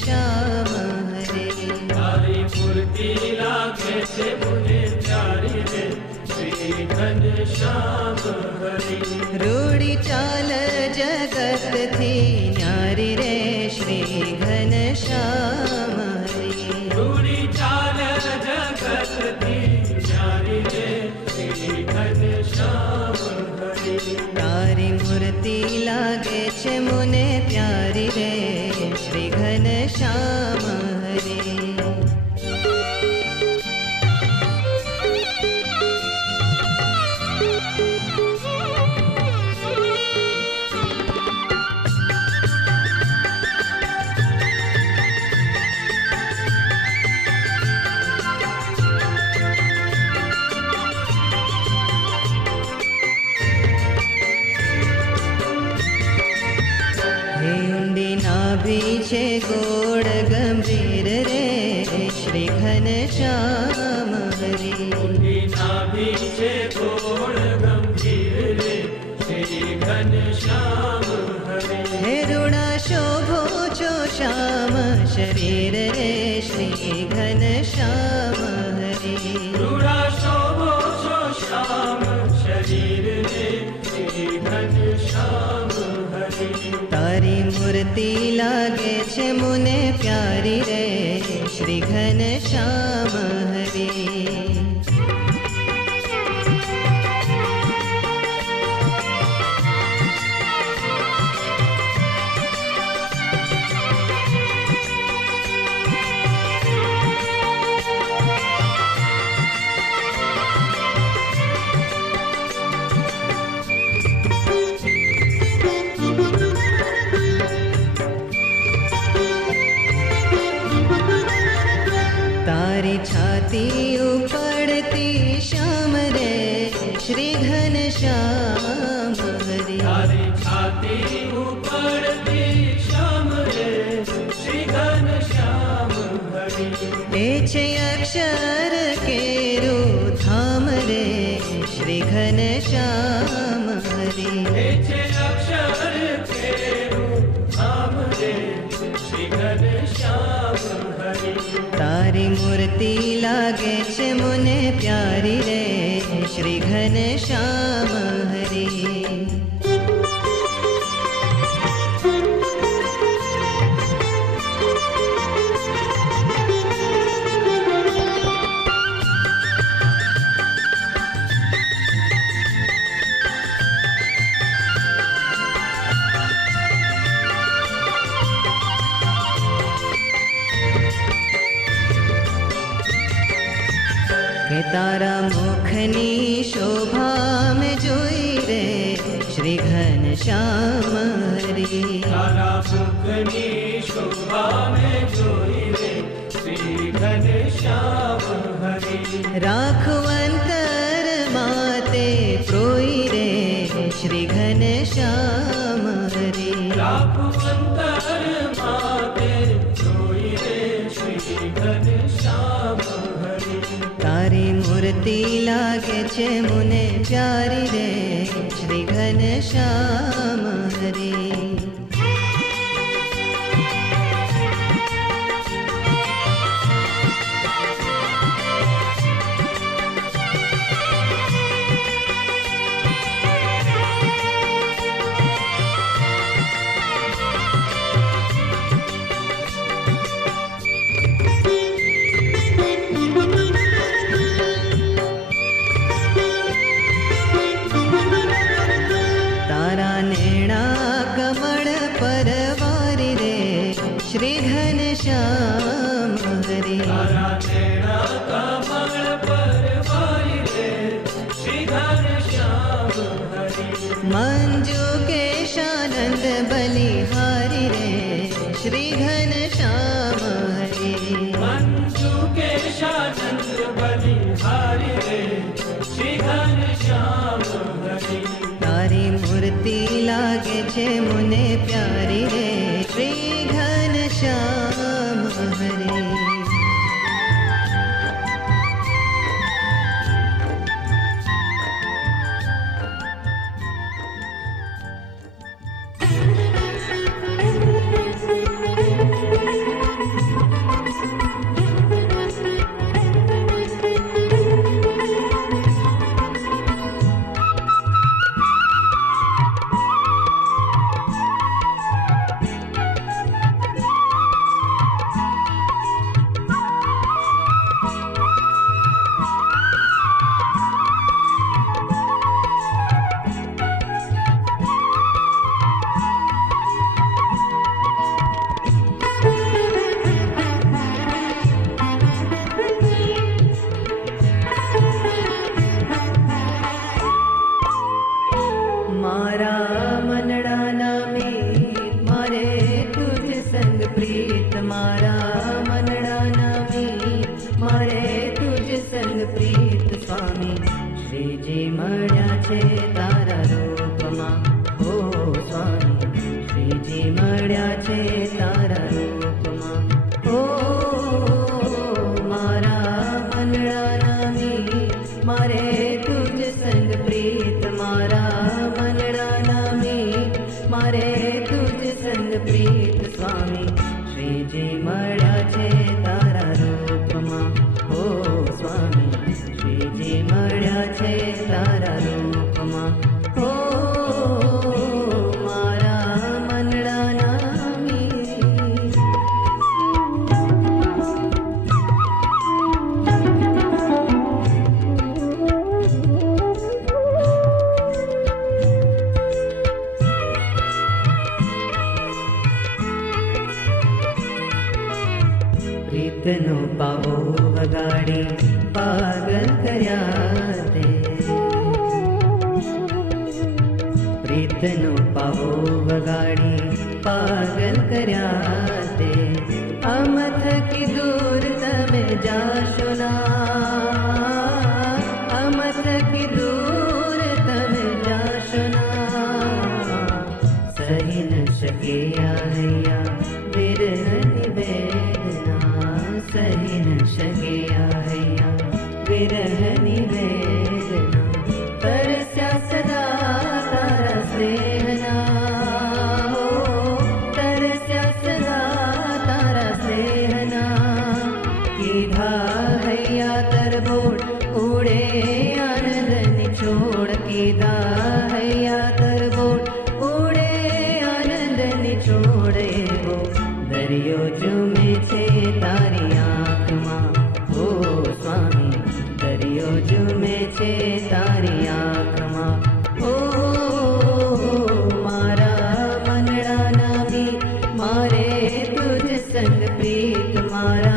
श्याम हरे। तारी मूर्ति लागे छे मुने प्यारी रे श्री घन श्याम हरे। रूढ़ी चाल जगत थी न्यारी रे श्री घन श्याम हरे। रूढ़ी चाल जगत थी न्यारी रे श्री घन श्याम हरे। तारी मूर्ति लागे छे मुने प्यारी रे श्री घन श्याम हरे। छे गोड़ गंभीर रे श्री घन श्याम हरे। नाभि छे गोड़ गंभीर रे श्री घन श्याम हरे। हे रुणा शोभो छो श्याम शरीर रे श्री घन श्याम हरे। रुणा शोभो छो श्याम शरीर रे श्री घन श्याम हरे। तारी मूर्ति लागे छे मुने प्यारी रे श्री घन श्याम हरे। तारी छाती उपड़ती श्याम रे श्री घन श्याम हरे। तारी छाती उपड़ती श्याम रे श्री घन श्याम हरे। ए छे अक्षर केरू धाम रे श्री घन श्याम हरे। ए छे अक्षर केरू धाम रे श्री घन श्याम हरे। तारी मूर्ति लागे छे मुने प्यारी रे श्री घन श्याम हरे। तारा मुखनी शोभा में जोई रे श्री घन श्याम हरे। तारा मुखनी शोभा में जोई रे श्री घन श्याम हरे। राखवंतर माते प्रोई रे श्री घन श्याम हरे। राखवंतर माते प्रोई रे श्री घन श्याम हरे। तारी मूर्ति लागे छे मुने प्यारी रे श्री घन श्याम हरे। श्री घन श्याम हरे। तारा नैना कमल परवारी रे श्री घन श्याम हरे। मंजू के शानंद बलिहारी रे श्री घन श्याम हरे। मंजू के शानंद बलिहारी रे श्री घन श्याम हरे। तारी मूर्ति लागे छे मुने प्यारी रे श्री घन श्याम हरे। मारा मनडाना मीत मारे तुझ संग प्रीत स्वामी श्रीजी मळ्या छे तारा रूपमा ओ स्वामी श्रीजी मळ्या छे तारा रूपमा ओ मारा मनडाना मीत मारे तुझ संग प्रीत मारा मनडाना मीत मारे तुझ संग प्रीत स्वामी श्रीजी मळ्या छे तारा रूपमा ओ स्वामी श्रीजी मळ्या छे तारा रूपमा ओ मारा मनडाना मीत प्रीतनो पावो वगाड़ी पागल कर्या ते प्रीतनो पावो वगाड़ी पागल कर्या ते अमथ की दूर तमे जाशो ना अमथ की दूर तमे जाशो ना सही न शके आया विरहनि वेदना सही न शके आया विरहनि वेदना तरस्या सदा तारा स्नेहना हो तरस्या सदा तारा स्नेहना कीधा हैया तरबोड़ उड़े आनंद निचोड़ कीधा हैया तरबोड़ उड़े आनंद निचोड़े वो दरियो जुमे छे तारी आँखमा ओ स्वामी दरियो जुमे छे तारी आँखमा ओ मारा मनडाना मीत मारे तुझ संग प्रीत मारा